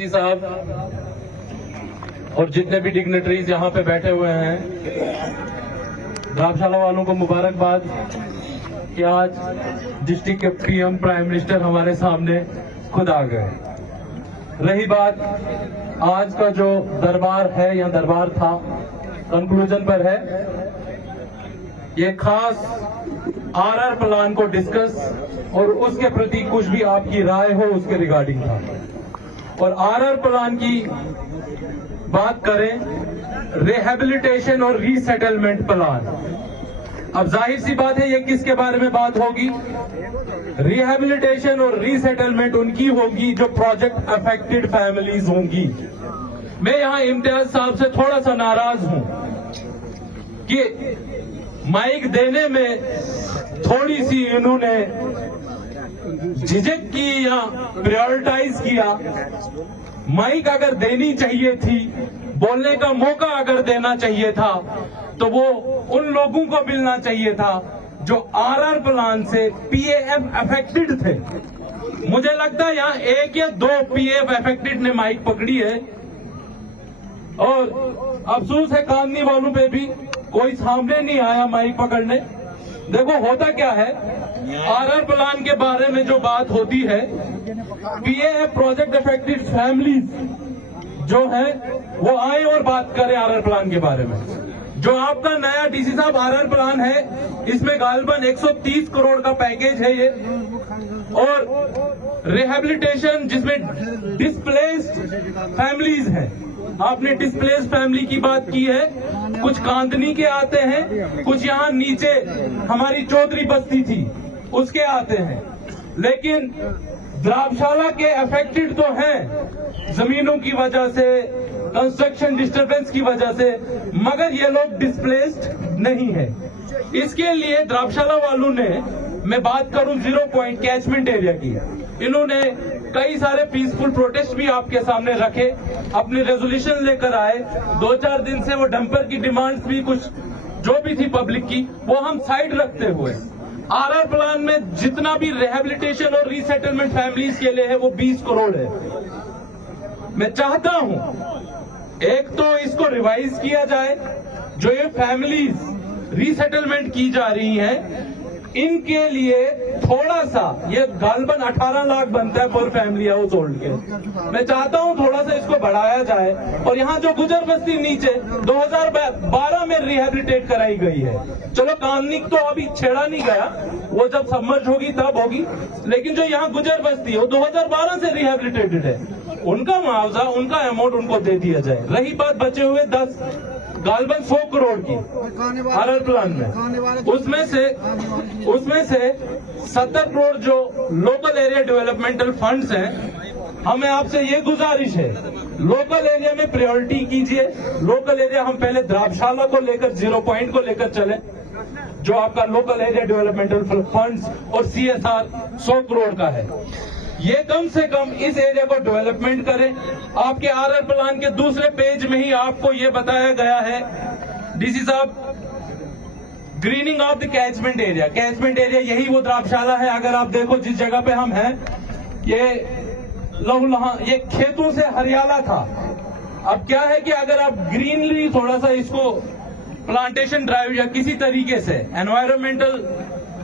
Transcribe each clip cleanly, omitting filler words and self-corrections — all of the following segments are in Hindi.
जी साहब और जितने भी डिग्नेटरीज यहाँ पे बैठे हुए हैं, द्राबशाला वालों को मुबारकबाद कि आज डिस्ट्रिक्ट के पीएम प्राइम मिनिस्टर हमारे सामने खुद आ गए। रही बात आज का जो दरबार है या दरबार था, कंक्लूजन पर है, ये खास आरआर प्लान को डिस्कस और उसके प्रति कुछ भी आपकी राय हो उसके रिगार्डिंग था। और आरआर प्लान की बात करें, रिहेबिलिटेशन और रीसेटलमेंट प्लान। अब जाहिर सी बात है ये किसके बारे में बात होगी? रिहेबिलिटेशन और रीसेटलमेंट उनकी होगी जो प्रोजेक्ट अफेक्टेड फैमिलीज होंगी। मैं यहां इम्तियाज साहब से थोड़ा सा नाराज हूं कि माइक देने में थोड़ी सी इन्होंने झिझक की या प्रायोरिटाइज किया। माइक अगर देनी चाहिए थी, बोलने का मौका अगर देना चाहिए था, तो वो उन लोगों को मिलना चाहिए था जो आरआर प्लान से पीएएफ अफेक्टेड थे। मुझे लगता है यहाँ एक या दो पीएएफ अफेक्टेड ने माइक पकड़ी है और अफसोस है कांदनी वालों पे भी कोई सामने नहीं आया माइक पकड़ने। देखो होता क्या है, आरआर प्लान के बारे में जो बात होती है, पीएएफ प्रोजेक्ट अफेक्टेड फैमिलीज जो है वो आए और बात करें आरआर प्लान के बारे में। जो आपका नया डीसी साहब आरआर प्लान है, इसमें गालबन 130 करोड़ का पैकेज है ये, और रिहेबिलिटेशन जिसमें डिस्प्लेस्ड फैमिलीज है। आपने डिस्प्लेस्ड फैमिली की बात की है, कुछ कांदनी के आते हैं, कुछ यहाँ नीचे हमारी चौधरी बस्ती थी उसके आते हैं, लेकिन द्राबशाला के अफेक्टेड तो हैं जमीनों की वजह से, कंस्ट्रक्शन डिस्टर्बेंस की वजह से, मगर ये लोग डिस्प्लेस्ड नहीं है। इसके लिए द्राबशाला वालों ने, मैं बात करूं 0 पॉइंट कैचमेंट एरिया की, इन्होंने कई सारे पीसफुल प्रोटेस्ट भी आपके सामने रखे, अपने रेजोल्यूशन लेकर आए। 2-4 दिन से वो डंपर की डिमांड्स भी, कुछ जो भी थी पब्लिक की, वो हम साइड रखते हुए आरआर प्लान में जितना भी रिहेबिलिटेशन और रीसेटलमेंट फैमिलीज के लिए है वो 20 करोड़ है। मैं चाहता हूं एक तो इसको रिवाइज किया जाए, जो ये फैमिलीज रीसेटलमेंट की जा रही हैं इनके लिए थोड़ा सा, ये गालबन 18 लाख बनता है पर फैमिली हाउस होल्ड के, मैं चाहता हूं थोड़ा सा इसको बढ़ाया जाए। और यहाँ जो गुजर बस्ती नीचे 2012 में रिहेबिलिटेट कराई गई है, चलो काननी तो अभी छेड़ा नहीं गया, वो जब सबमर्ज होगी तब होगी, लेकिन जो यहाँ गुजर बस्ती है वो 2012 से रिहेबिलिटेटेड है, उनका मुआवजा, उनका अमाउंट उनको दे दिया जाए। रही बात बचे हुए 10 गालबन 100 करोड़ की आरआर प्लान में, उसमें से 70 करोड़ जो लोकल एरिया डेवलपमेंटल फंड्स हैं, हमें आपसे ये गुजारिश है लोकल एरिया में प्रायोरिटी कीजिए। लोकल एरिया हम पहले द्राबशाला को लेकर 0 पॉइंट को लेकर चले, जो आपका लोकल एरिया डेवलपमेंटल फंड्स और सीएसआर 100 करोड़ का है, ये कम से कम इस एरिया को डेवलपमेंट करें। आपके आरआर प्लान के दूसरे पेज में ही आपको ये बताया गया है डीसी साहब, grinning of the catchment area. Catchment area यही वो द्राबशाला है। अगर आप देखो जिस जगह पे हम हैं, ये लहूलुहान, ये खेतों से हरियाला था। अब क्या है कि अगर आप ग्रीनरी थोड़ा सा इसको प्लांटेशन ड्राइव या किसी तरीके से एनवायरमेंटल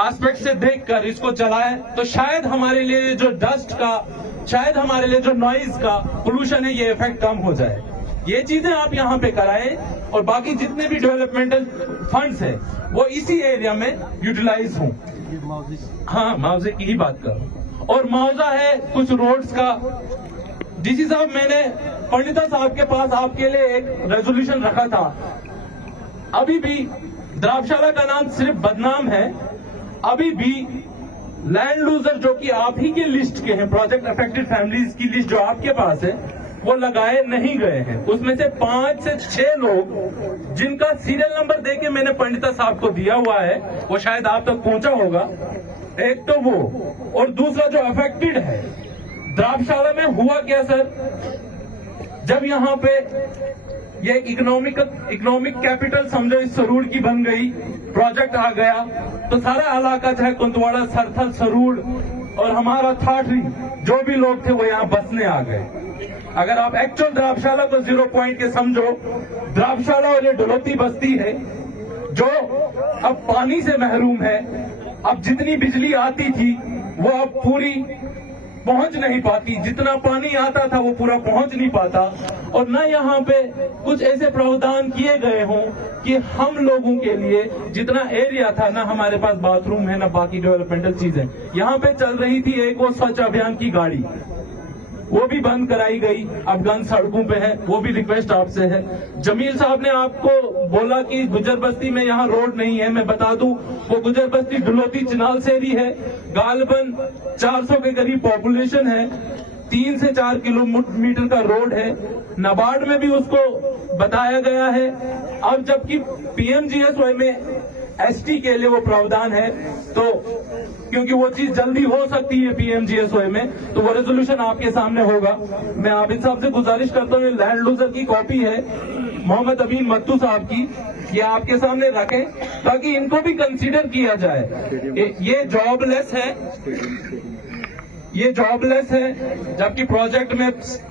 एस्पेक्ट से देखकर इसको चलाएं, तो शायद हमारे लिए जो डस्ट का, शायद हमारे लिए जो नॉइज का पोल्यूशन है, ये इफेक्ट कम हो जाए। ये चीजें आप यहाँ पे कराएं और बाकी जितने भी डेवलपमेंटल फंड्स है वो इसी एरिया में यूटिलाइज हों। हाँ, मुआवजे की ही बात करूं, और मुआवजा है कुछ रोड्स का। डीसी साहब, मैंने पंडिता साहब के पास आपके लिए एक रेजोल्यूशन रखा था। अभी भी द्राबशाला का नाम सिर्फ बदनाम है, अभी भी लैंड लूजर जो कि आप ही के लिस्ट के हैं, प्रोजेक्ट अफेक्टेड फैमिलीज की लिस्ट जो आपके पास है, वो लगाए नहीं गए हैं। उसमें से 5 से 6 लोग जिनका सीरियल नंबर देके मैंने पंडिता साहब को दिया हुआ है, वो शायद आप तक पहुंचा होगा। एक तो वो, और दूसरा जो अफेक्टेड है। द्राबशाला में हुआ क्या सर, जब यहाँ पे ये इकोनॉमिक कैपिटल समझो इस सरूड़ की बन गई, प्रोजेक्ट आ गया, तो सारा इलाका चाहे कुंतवाड़ा, सरथल, सरूड़ और हमारा थाटरी जो भी लोग थे वो यहाँ बसने आ गए। अगर आप एक्चुअल द्राक्षाला को 0 पॉइंट के समझो, द्राक्षाला और ये डुलौती बस्ती है जो अब पानी से महरूम है। अब जितनी बिजली आती थी वो अब पूरी पहुंच नहीं पाती, जितना पानी आता था वो पूरा पहुंच नहीं पाता, और न यहाँ पे कुछ ऐसे प्रावधान किए गए हों कि हम लोगों के लिए जितना एरिया था, ना हमारे पास बाथरूम है ना बाकी डेवलपमेंटल चीजें। यहाँ पे चल रही थी एक वो स्वच्छ अभियान की गाड़ी, वो भी बंद कराई गई, अब गंद सड़कों पे है। वो भी रिक्वेस्ट आपसे है। जमील साहब ने आपको बोला कि गुजर बस्ती में यहाँ रोड नहीं है, मैं बता दूं वो गुजर बस्ती डुलौती चिनाल सेरी है, गालबन 400 के करीब पॉपुलेशन है, 3 से 4 किलोमीटर का रोड है। नाबार्ड में भी उसको बताया गया है। अब जबकि पीएमजीएसवाई में एसटी के लिए वो प्रावधान है, तो क्योंकि वो चीज जल्दी हो सकती है पीएमजीएसवाई में, तो वो रेजोल्यूशन आपके सामने होगा। मैं आबिद साहब से गुजारिश करता हूँ, लैंड लूजर की कॉपी है मोहम्मद अमीन मत्तू साहब की, ये आपके सामने रखें ताकि इनको भी कंसीडर किया जाए। ये जॉबलेस है, ये जॉबलेस है, जबकि प्रोजेक्ट में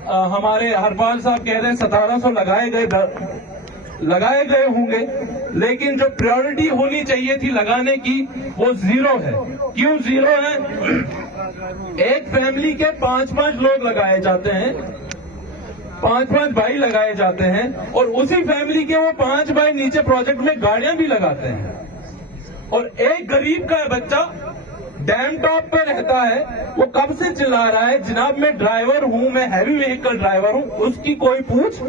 हमारे हरपाल साहब कह रहे हैं 1700 लगाए गए होंगे, लेकिन जो प्रायोरिटी होनी चाहिए थी लगाने की वो 0 है। क्यों 0 है? एक फैमिली के 5-5 लोग लगाए जाते हैं, 5-5 भाई लगाए जाते हैं, और उसी फैमिली के वो 5 भाई नीचे प्रोजेक्ट में गाड़ियां भी लगाते हैं। और एक गरीब का बच्चा डैम टॉप पे रहता है, वो कब से चिल्ला रहा है जनाब मैं ड्राइवर हूं, मैं हैवी व्हीकल ड्राइवर हूं, उसकी कोई पूछ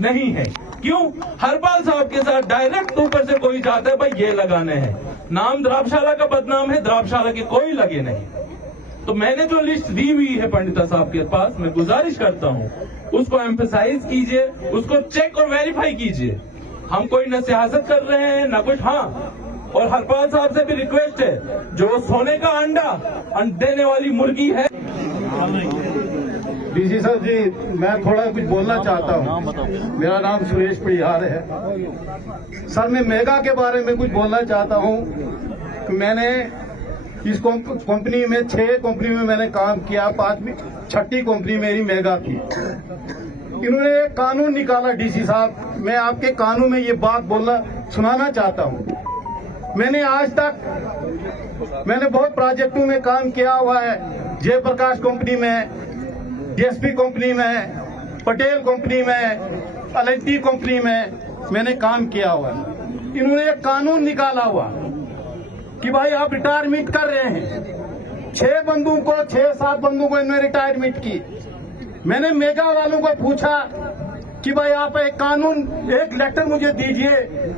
नहीं है। क्यों? हरपाल साहब के साथ डायरेक्ट ऊपर से कोई जाता है भाई ये लगाने हैं, नाम द्राक्षाला का बदनाम है, द्राक्षाला के कोई लगे नहीं। तो मैंने जो लिस्ट दी हुई है पंडिता साहब के पास, मैं गुजारिश करता हूं उसको एम्फेसाइज कीजिए, उसको चेक और वेरीफाई कीजिए। हम कोई न सियासत कर रहे हैं न कुछ। हाँ, और हरपाल साहब से भी रिक्वेस्ट है, जो सोने का अंडा देने वाली मुर्गी है। डीसी साहब जी, मैं थोड़ा कुछ बोलना चाहता हूँ। मेरा नाम सुरेश परिहार है। सर, मैं मेगा के बारे में कुछ बोलना चाहता हूँ कि मैंने इस कंपनी में 6 कंपनी में मैंने काम किया, 6ठी कंपनी मेरी मेगा थी। इन्होंने एक कानून निकाला डीसी साहब, मैं आपके कानून में ये बात सुनाना चाहता हूँ। मैंने आज तक बहुत प्रोजेक्टों में काम किया हुआ है, जयप्रकाश कंपनी में, डीएसपी कंपनी में, पटेल कंपनी में, एल&टी कंपनी में मैंने काम किया हुआ है। इन्होंने एक कानून निकाला हुआ कि भाई आप रिटायरमेंट कर रहे हैं, 6-7 बंदों को इन्होंने रिटायरमेंट की। मैंने मेगा वालों को पूछा कि भाई आप एक लेटर मुझे दीजिए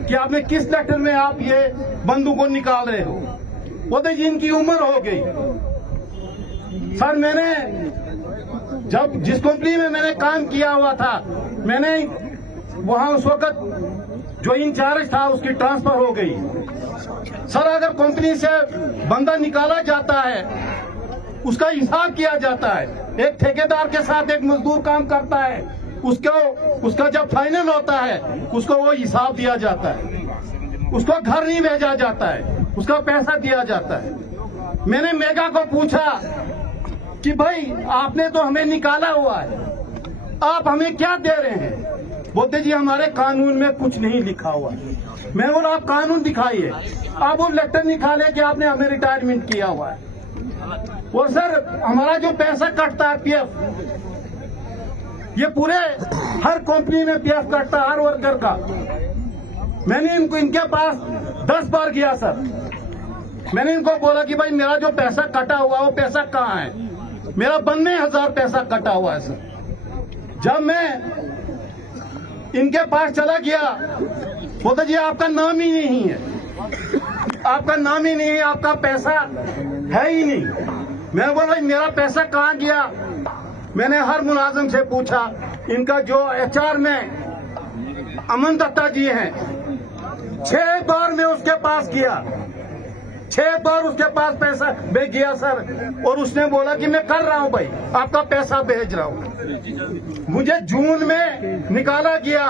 कि आपने किस लेटर में आप ये बंदों को निकाल रहे हो। बोलते जी इनकी उम्र हो गई। सर, मैंने जिस कंपनी में मैंने काम किया हुआ था, मैंने वहां उस वक्त जो इंचार्ज था उसकी ट्रांसफर हो गई। सर, अगर कंपनी से बंदा निकाला जाता है उसका हिसाब किया जाता है। एक ठेकेदार के साथ एक मजदूर काम करता है, उसका जब फाइनल होता है उसको वो हिसाब दिया जाता है, उसको घर नहीं भेजा जाता है, उसका पैसा दिया जाता है। मैंने मेगा को पूछा कि भाई आपने तो हमें निकाला हुआ है, आप हमें क्या दे रहे हैं? बोलते जी हमारे कानून में कुछ नहीं लिखा हुआ। मैं बोला आप कानून दिखाइए। आप वो लेटर निकाले कि आपने हमें रिटायरमेंट किया हुआ है। और सर, हमारा जो पैसा कटता है पीएफ, ये पूरे हर कंपनी में पीएफ कटता है हर वर्कर का। मैंने इनके पास 10 बार गया सर। मैंने इनको बोला कि भाई मेरा जो पैसा कटा हुआ है वो पैसा कहाँ है? मेरा 92,000 पैसा कटा हुआ है सर। जब मैं इनके पास चला गया, बोलते जी आपका नाम ही नहीं है, आपका नाम ही नहीं है, आपका पैसा है ही नहीं। मैं बोला मेरा पैसा कहाँ गया? मैंने हर मुलाजिम से पूछा। इनका जो एचआर में अमन दत्ता जी हैं, 6 बार मैं उसके पास गया, 6 बार उसके पास पैसा भेज गया सर, और उसने बोला कि मैं कर रहा हूं भाई, आपका पैसा भेज रहा हूं। मुझे जून में निकाला गया।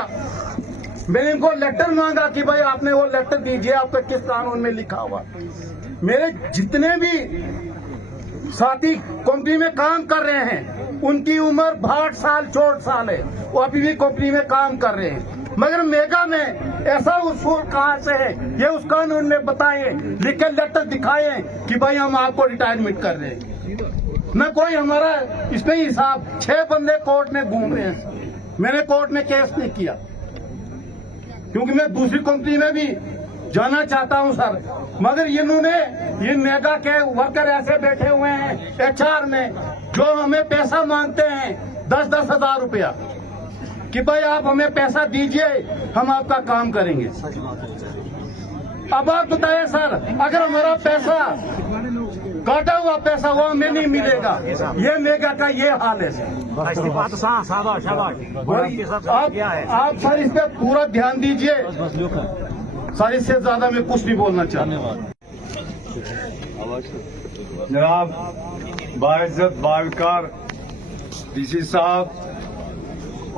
मैंने इनको लेटर मांगा कि भाई आपने वो लेटर दीजिए, आपका किस कानून में लिखा हुआ। मेरे जितने भी साथी कंपनी में काम कर रहे हैं उनकी उम्र 62 साल 64 साल है, वो अभी भी कंपनी में काम कर रहे हैं। मगर मेगा में ऐसा उसूल कहाँ से है, ये उस कानून ने बताए, लिख के लेटर दिखाए कि भाई हम आपको रिटायरमेंट कर रहे हैं। न कोई हमारा इसमें हिसाब, 6 बंदे कोर्ट में घूम रहे हैं। मैंने कोर्ट में केस नहीं किया क्योंकि मैं दूसरी कंपनी में भी जाना चाहता हूं सर, मगर इन्होंने ये मेगा के वर्कर ऐसे बैठे हुए हैं HR में जो हमें पैसा मांगते हैं 10-10 हजार रुपया कि भाई आप हमें पैसा दीजिए, हम आपका काम करेंगे। अब आप बताएं सर, अगर हमारा पैसा काटा हुआ पैसा वो हमें नहीं मिलेगा, ये मेगा का ये हाल है आप सर इस पे पूरा ध्यान दीजिए सर, इससे ज्यादा मैं कुछ नहीं बोलना चाहता। जनाब बाइज्जत बाविकार DC साहब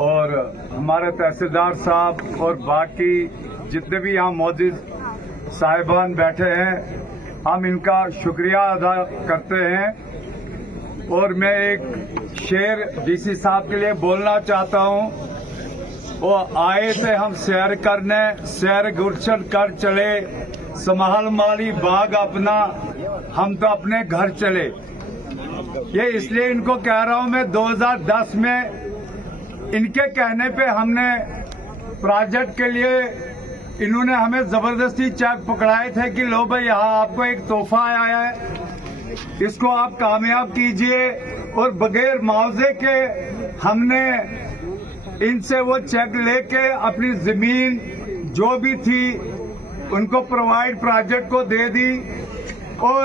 और हमारे तहसीलदार साहब और बाकी जितने भी यहाँ मौजूद साहिबान बैठे हैं, हम इनका शुक्रिया अदा करते हैं। और मैं एक शेर DC साहब के लिए बोलना चाहता हूँ। वो आए थे हम सैर करने, सैर गुलशन कर चले, संभाल माली बाग अपना, हम तो अपने घर चले। ये इसलिए इनको कह रहा हूँ मैं, 2010 में इनके कहने पे हमने प्रोजेक्ट के लिए इन्होंने हमें जबरदस्ती चेक पकड़ाए थे कि लो भाई यहाँ आपको एक तोहफा आया है, इसको आप कामयाब कीजिए। और बगैर मुआवजे के हमने इनसे वो चेक लेके अपनी जमीन जो भी थी उनको प्रोवाइड प्रोजेक्ट को दे दी। और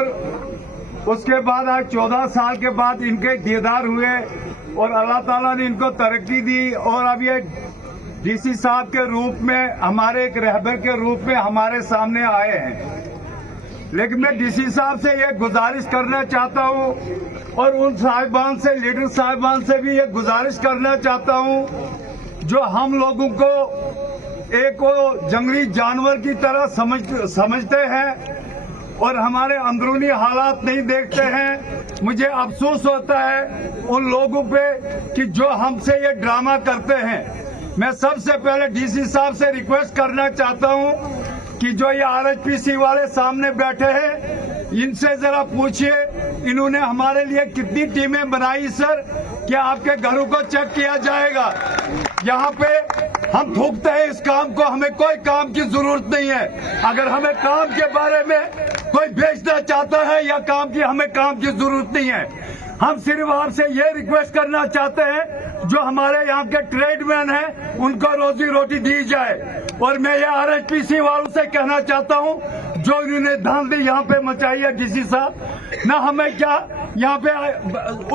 उसके बाद आज 14 साल के बाद इनके दीदार हुए और अल्लाह ताला ने इनको तरक्की दी। और अब ये DC साहब के रूप में, हमारे एक रहबर के रूप में हमारे सामने आए हैं। लेकिन मैं DC साहब से ये गुजारिश करना चाहता हूँ और उन साहिबान से, लीडर साहिबान से भी ये गुजारिश करना चाहता हूँ जो हम लोगों को एक वो जंगली जानवर की तरह समझते हैं और हमारे अंदरूनी हालात नहीं देखते हैं। मुझे अफसोस होता है उन लोगों पे कि जो हमसे ये ड्रामा करते हैं। मैं सबसे पहले DC साहब से रिक्वेस्ट करना चाहता हूँ कि जो ये RHPC वाले सामने बैठे हैं, इनसे जरा पूछिए इन्होंने हमारे लिए कितनी टीमें बनाई सर, क्या आपके घरों को चेक किया जाएगा? यहाँ पे हम थूकते हैं इस काम को, हमें कोई काम की जरूरत नहीं है। अगर हमें काम के बारे में कोई बेचना चाहता है या हमें काम की जरूरत नहीं है। हम सिर्फ आपसे ये रिक्वेस्ट करना चाहते हैं जो हमारे यहाँ के ट्रेडमैन हैं उनको रोजी रोटी दी जाए। और मैं ये RHPC वालों से कहना चाहता हूँ जो इन्होंने धांधली यहाँ पे मचाई है DC साहब, ना हमें क्या यहाँ पे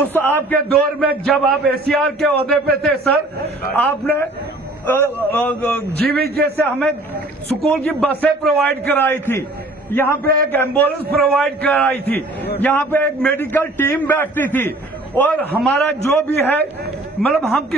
उस आपके दौर में जब आप ACR के ओहदे पे थे सर, आपने GVK से हमें स्कूल की बसें प्रोवाइड कराई थी, यहाँ पे एक एम्बुलेंस प्रोवाइड कराई थी, यहाँ पे एक मेडिकल टीम बैठती थी। और हमारा जो भी है मतलब हम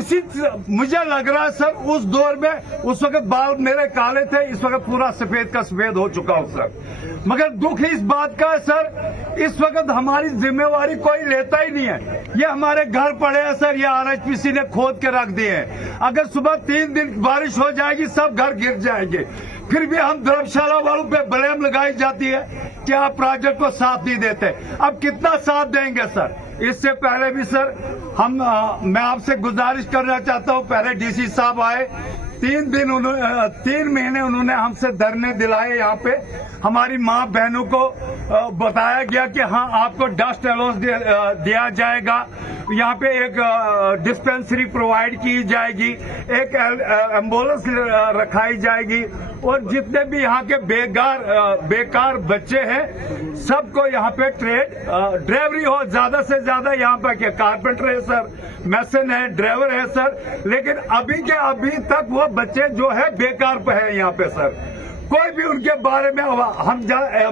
मुझे लग रहा है सर उस दौर में, उस वक्त बाल मेरे काले थे, इस वक्त पूरा सफेद का सफेद हो चुका हूँ सर। मगर दुख इस बात का है सर, इस वक्त हमारी जिम्मेवारी कोई लेता ही नहीं है। ये हमारे घर पड़े हैं सर, ये RHPC ने खोद के रख दिए हैं। अगर सुबह 3 दिन बारिश हो जाएगी सब घर गिर जाएंगे। फिर भी हम धर्मशाला वालों पे ब्लेम लगाई जाती है कि आप प्रोजेक्ट को साथ नहीं देते। अब कितना साथ देंगे सर? इससे पहले भी सर मैं आपसे गुजारिश करना चाहता हूँ, पहले DC साहब आए, 3 महीने उन्होंने हमसे धरने दिलाए। यहाँ पे हमारी माँ बहनों को बताया गया कि हाँ आपको डस्ट अलाउंस दिया जाएगा, यहाँ पे एक डिस्पेंसरी प्रोवाइड की जाएगी, एक एम्बुलेंस रखाई जाएगी और जितने भी यहाँ के बेकार बच्चे हैं सबको यहाँ पे ड्राइवरी हो, ज्यादा से ज्यादा यहाँ पे क्या कारपेंटर है सर, मैसन है, ड्राइवर है सर। लेकिन अभी तक वो बच्चे जो है बेकार पे है यहाँ पे सर। कोई भी उनके बारे में हम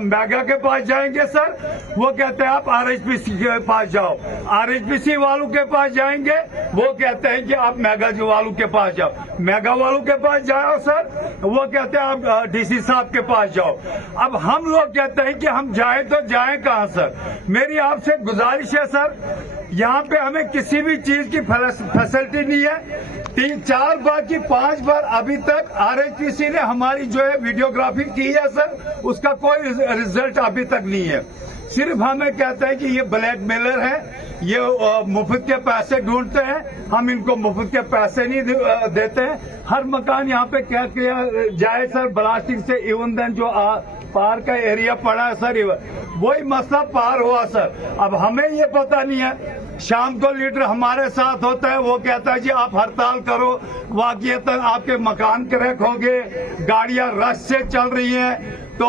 मेगा के पास जाएंगे सर, वो कहते हैं आप RHPC के पास जाओ। RHPC वालों के पास जाएंगे, वो कहते हैं कि आप मेगा वालों के पास जाओ। मेगा वालों के पास जाओ सर, वो कहते हैं आप DC साहब के पास जाओ। अब हम लोग कहते हैं कि हम जाएं तो जाएं कहाँ सर? मेरी आपसे गुजारिश है सर, यहाँ पे हमें किसी भी चीज की फैसिलिटी नहीं है। 3-4 बार की 5 बार अभी तक आरएचपीसी ने हमारी जो है वीडियोग्राफी की है सर, उसका कोई रिजल्ट अभी तक नहीं है। सिर्फ हमें कहता है कि ये ब्लैकमेलर है, ये मुफ्त के पैसे ढूंढते हैं, हम इनको मुफ्त के पैसे नहीं देते हैं। हर मकान यहाँ पे क्या किया जाए सर, ब्लास्टिंग से इवन देन जो पार का एरिया पड़ा है सर, वही मसला पार हुआ सर। अब हमें ये पता नहीं है, शाम को लीडर हमारे साथ होता है, वो कहता है जी आप हड़ताल करो, वाकईतन आपके मकान क्रैक होंगे, गाड़ियां रश से चल रही हैं। तो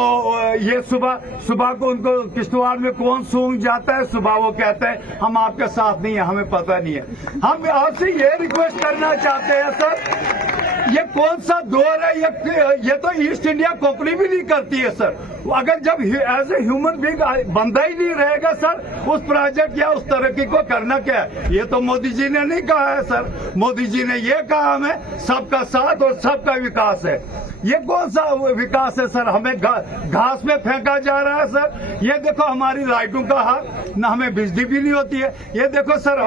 ये सुबह को उनको किश्तवाड़ में कौन सूंघ जाता है, सुबह वो कहते हैं हम आपके साथ नहीं है, हमें पता नहीं है। हम आपसे ये रिक्वेस्ट करना चाहते हैं सर, ये कौन सा दौर है, ये तो ईस्ट इंडिया कंपनी भी नहीं करती है सर। अगर जब एज ए ह्यूमन बीइंग बंदा ही नहीं रहेगा सर, उस प्रोजेक्ट या उस तरक्की को करना क्या है? ये तो मोदी जी ने नहीं कहा है सर, मोदी जी ने ये कहा हमें सबका साथ और सबका विकास है। ये कौन सा विकास है सर? हमें घास में फेंका जा रहा है सर। ये देखो हमारी लाइटों का हाल, ना हमें बिजली भी नहीं होती है। ये देखो सर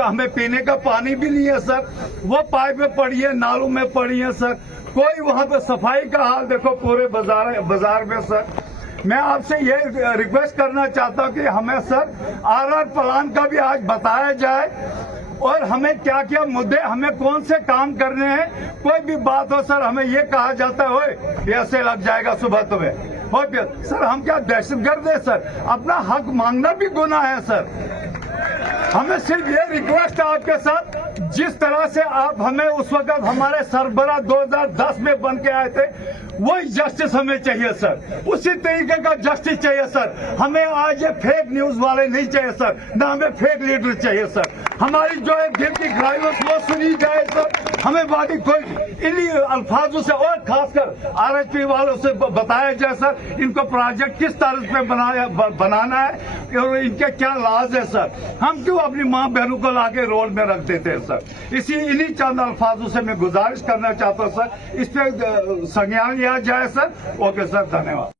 हमें पीने का पानी भी नहीं है सर, वो पाइप में पड़ी है, नालों में पड़ी है सर। कोई वहाँ पे सफाई का हाल देखो पूरे बाजार में सर। मैं आपसे ये रिक्वेस्ट करना चाहता हूँ कि हमें सर आरआर प्लान का भी आज बताया जाए और हमें क्या क्या मुद्दे, हमें कौन से काम करने हैं। कोई भी बात हो सर, हमें ये कहा जाता है ओए ऐसे लग जाएगा सुबह तुम्हें। ओके सर, हम क्या दहशतगर्द है सर? अपना हक मांगना भी गुनाह है सर। हमें सिर्फ ये रिक्वेस्ट है आपके साथ, जिस तरह से आप हमें उस वक्त हमारे सरबराह 2010 में बन के आए थे, वही जस्टिस हमें चाहिए सर, उसी तरीके का जस्टिस चाहिए सर। हमें आज ये फेक न्यूज वाले नहीं चाहिए सर, ना हमें फेक लीडर चाहिए सर। हमारी जो है दिल की ड्राइवर्स वो सुनी जाए सर। हमें बाकी कोई इन्हीं अल्फाजों से और खासकर आरएचपी वालों से बताया जाए सर, इनको प्रोजेक्ट किस तरह पे बनाना है और इनके क्या लाज है सर। हम क्यों अपनी माँ बहनों को लाके रोड में रख देते हैं सर? इन्हीं चंद अल्फाजों से मैं गुजारिश करना चाहता हूँ सर, इस पे संज्ञान लिया जाए सर। ओके सर, धन्यवाद।